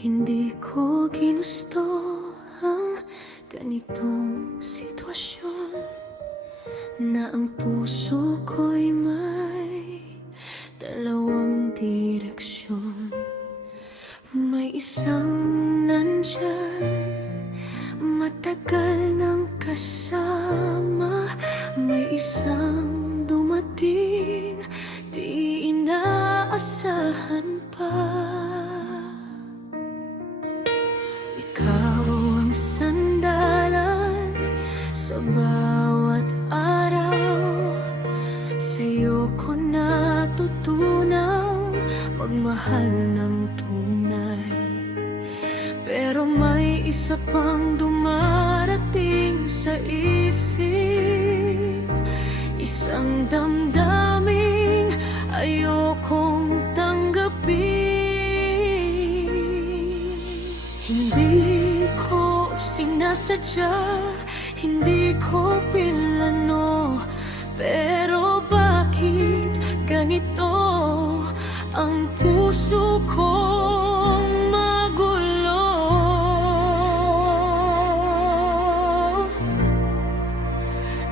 Hindi ko ginusto ang ganitong sitwasyon, na ang puso ko'y may dalawang direksyon. May isang nandyan, matagal nang kasama. May isang dumating, di inaasahan pa. Ikaw ang sandalan sa bawat araw. Sa'yo ko natutunang magmahal ng tunay. Pero may isa pang dumarating sa isip, isang damdaming ayokong tanggapin. Hindi ko sinasadya, hindi ko pinlano, pero bakit ganito ang puso kong magulo?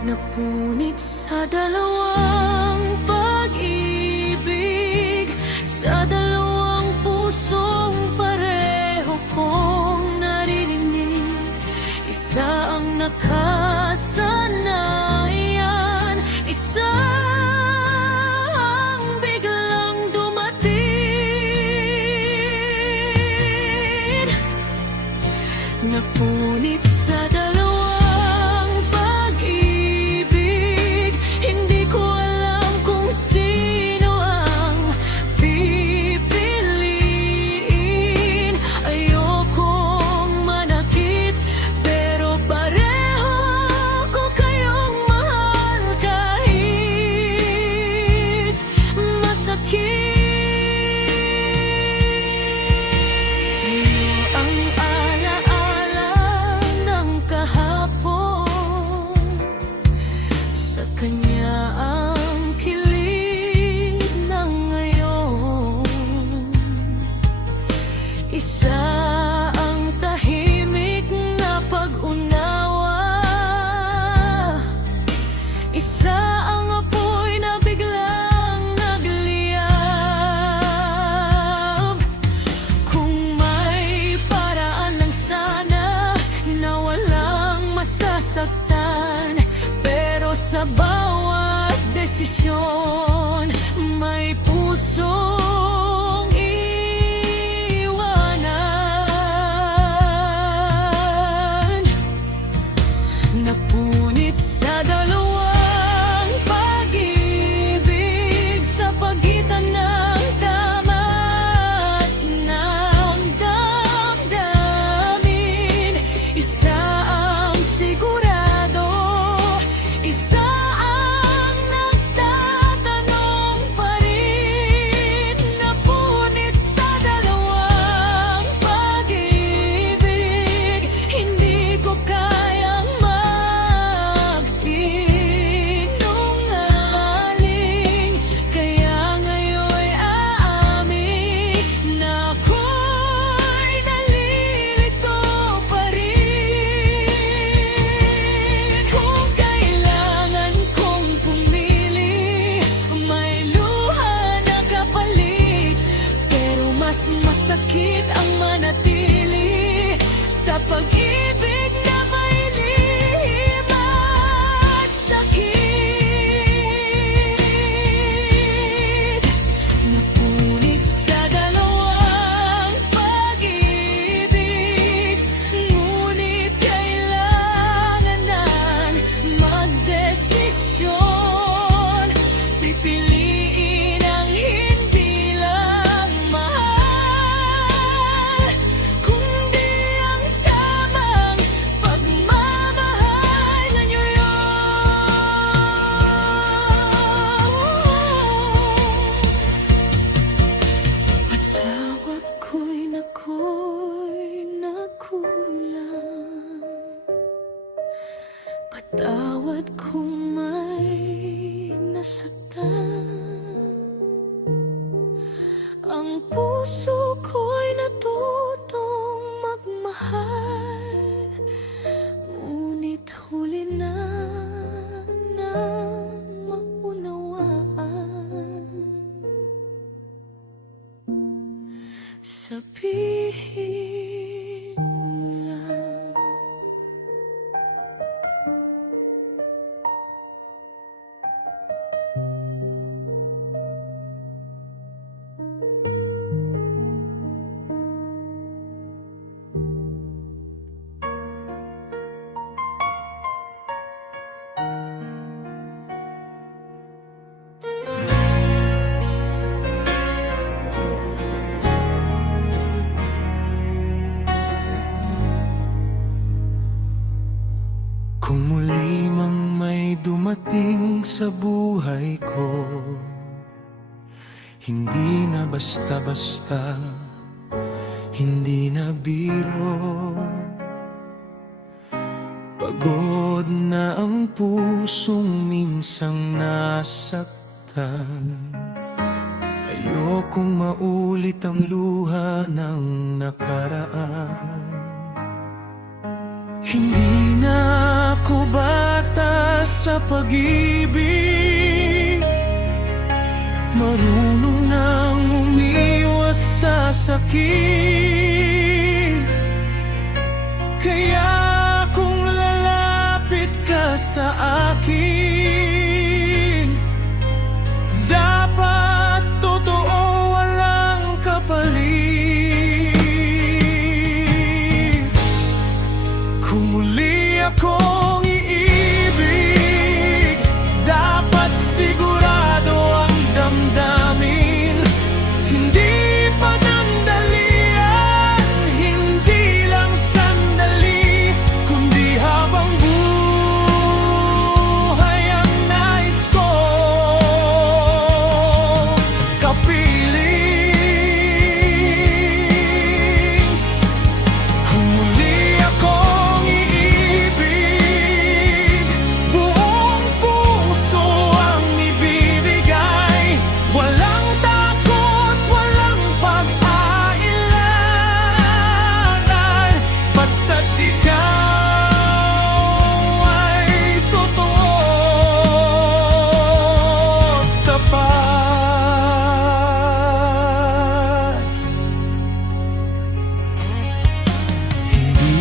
Napunit sa dalawang pag-ibig, sa dalawang pusong pareho kong naririnig. Isa ang nakasanayan, isa ang biglang dumating. Napunit sa dalawang pag-ibig, hindi ko alam kung sino ang pipiliin. Ayokong manakit, pero pareho ko kayong mahal kahit masakit. Sa'yo ang alaala ng kahapon, sa kanya ang kilig ng ngayon. Isa ang tahimik na pag-unawa, isa ang apoy na biglang nagliyab. Kung may paraan lang sana na walang masasaktan, pero sa bawat desisyon may pusong iwanan. Napunit sa dalawang pag-ibig, sa pagitan ng tama at ng damdamin. Isa ang sigurado, isa ang nagtatanong pa rin. Napunit sa dalawang pag-ibig, hindi ko kayang magsinungaling. Kaya ngayon'y aamin na ako'y nalilito pa rin. Kung kailangan kong pumili, may luha na kapalit, pero mas masakit ang manatili sa pag-ibig na may lihim at sakit. Napunit sa dalawang pag-ibig, ngunit kailangan nang magdesisyon. Pipiliin ang hindi lang mahal, kundi ang tama. sabihin lang. Kung muli mang may dumating sa buhay ko, hindi na basta-basta, hindi na biro. Pagod na ang pusong minsang nasaktan. Ayokong maulit ang luha ng nakaraan. Hindi na ako bata sa pag-ibig, marunong nang umiwas sa sakit. Kaya kung lalapit ka sa akin, dapat totoo, walang kapalit. Kung muli akong iibig, dapat sigurado ang damdamin. Hindi panandalian, hindi lang sandali, kundi habang buhay ang nais ko kapiling. Kung muli akong iibig, buong puso ang ibibigay. Walang takot, walang pag-ailangan, basta't ikaw ay totoo, tapat. Hindi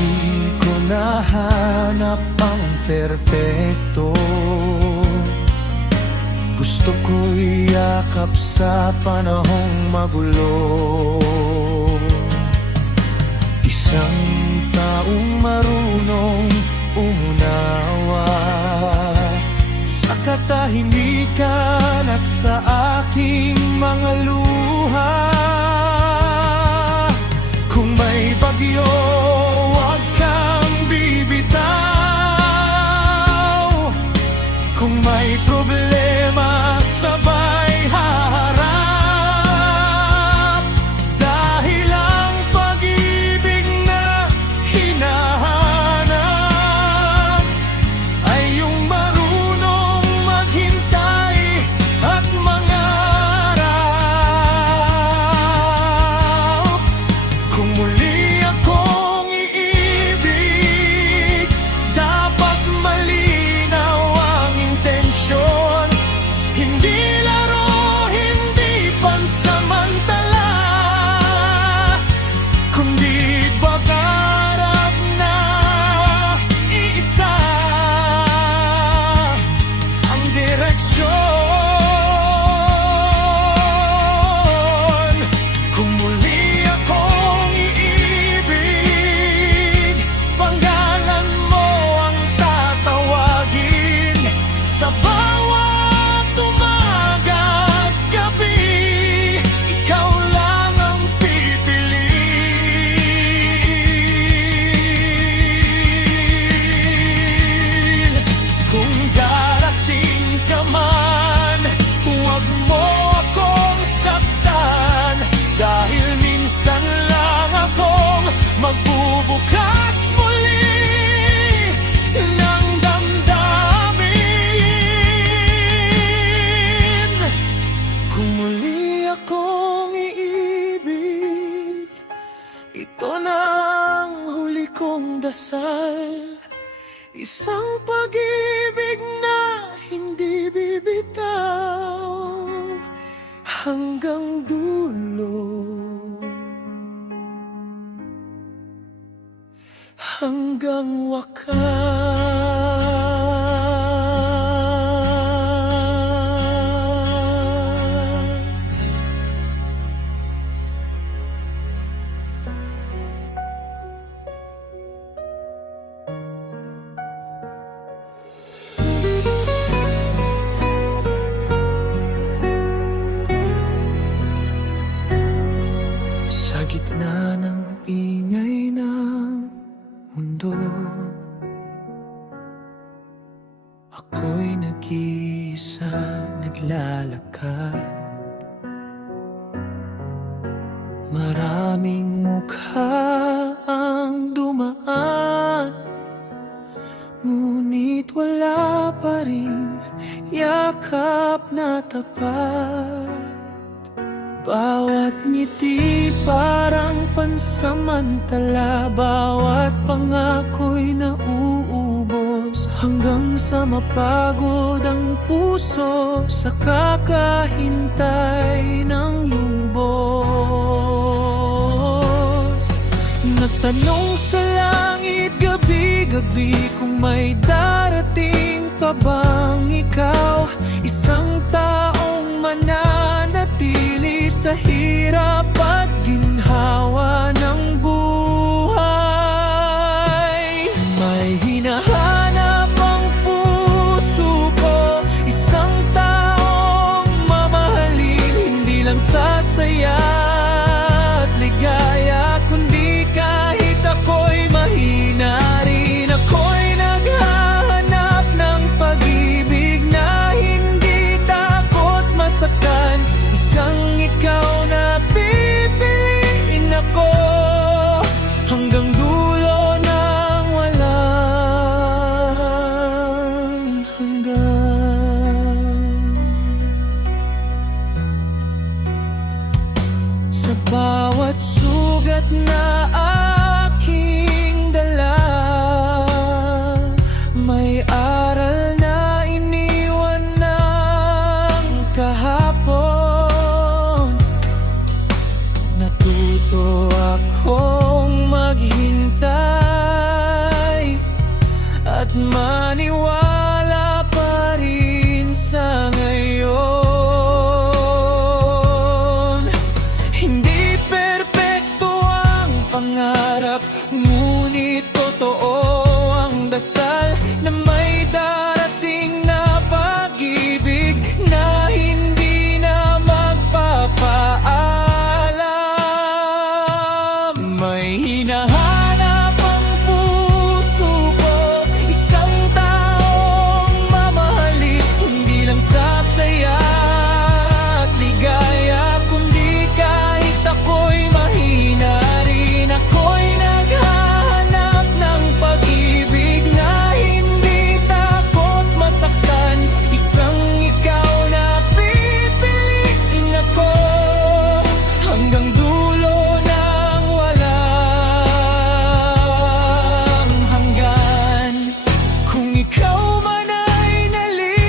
ko nahanap ang perpekto, gusto ko'y yakap sa panahong magulo. Isang taong marunong umunawa sa katahimikan at sa aking mga luha. Kung may bagyo, huwag kang bibitaw. Kung may problema, sabay haharap. Dahil ang pag-ibig na hinahanap ay yung marunong maghintay at mangarap. Kung muli akong iibig, dapat malinaw ang intensyon. Hindi laro, hindi pansamantala, kundi pangarap na iisa ang direksyon. Kung muli akong iibig, panggalan mo ang tatawagin. Sa bawat umaga at gabi, ikaw lang ang pipiliin. Kung darating ka man, huwag mo akong saktan, dahil minsan lang akong magbubukas muli ng damdamin. Kung muli akong iibig, ito na ang huli kong dasal. Isang pag-ibig na hindi bibitaw hanggang dulo. hanggang wakas. Sa gitna ng ingay ng mundo, ako'y nag-iisa naglalakad. Maraming mukha ang dumaan, ngunit wala pa rin yakap na tapat. Bawat ngiti parang pansamantala, bawat pangako'y nauubos, hanggang sa mapagod ang puso sa kakahintay ng lubos. Nagtanong sa langit gabi-gabi kung may darating pa bang ikaw, isang taong mananatili sa hirap at ginhawa ng buhay. May hinahanap ang puso ko, isang taong mamahalin, hindi lang sa saya at ligaya, kundi kahit ako'y mahina rin. Ako'y naghahanap ng pag-ibig na hindi takot masaktan, isang ikaw na pipiliin ako hanggang dulo ng walang hanggan. Sa bawat sugat na aking dala, may aral na iniwan ng kahapon. Natuto akong maghintay at maniwala pa rin sa ngayon. Hindi perpekto ang pangarap, ngunit totoo ang dasal na may darating na pag-ibig na hindi na magpapaalam. May hinahanap ang puso ko, isang taong mamahalin, hindi lang sa saya at ligaya, kundi kahit ako'y mahina rin. Ako'y naghahanap ng pag-ibig na hindi takot masaktan, isang ikaw na pipiliin ako hanggang dulo ng walang hanggan. Kung ikaw man ay naliligaw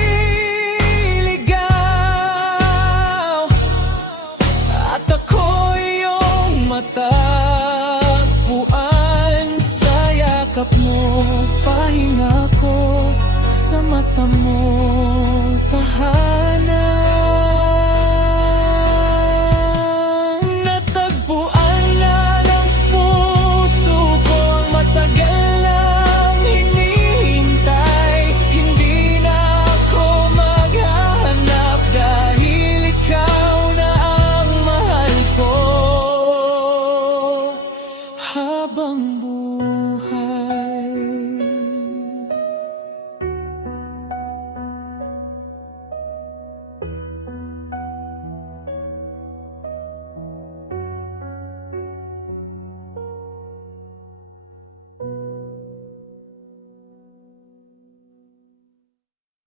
at ako'y iyong matagpuan, sa yakap mo pahinga ko, sa mata mo tahanan. Natagpuan na ng puso ko ang matagal lang hinihintay, hindi na ako maghahanap dahil ikaw na ang mahal ko habang buhay.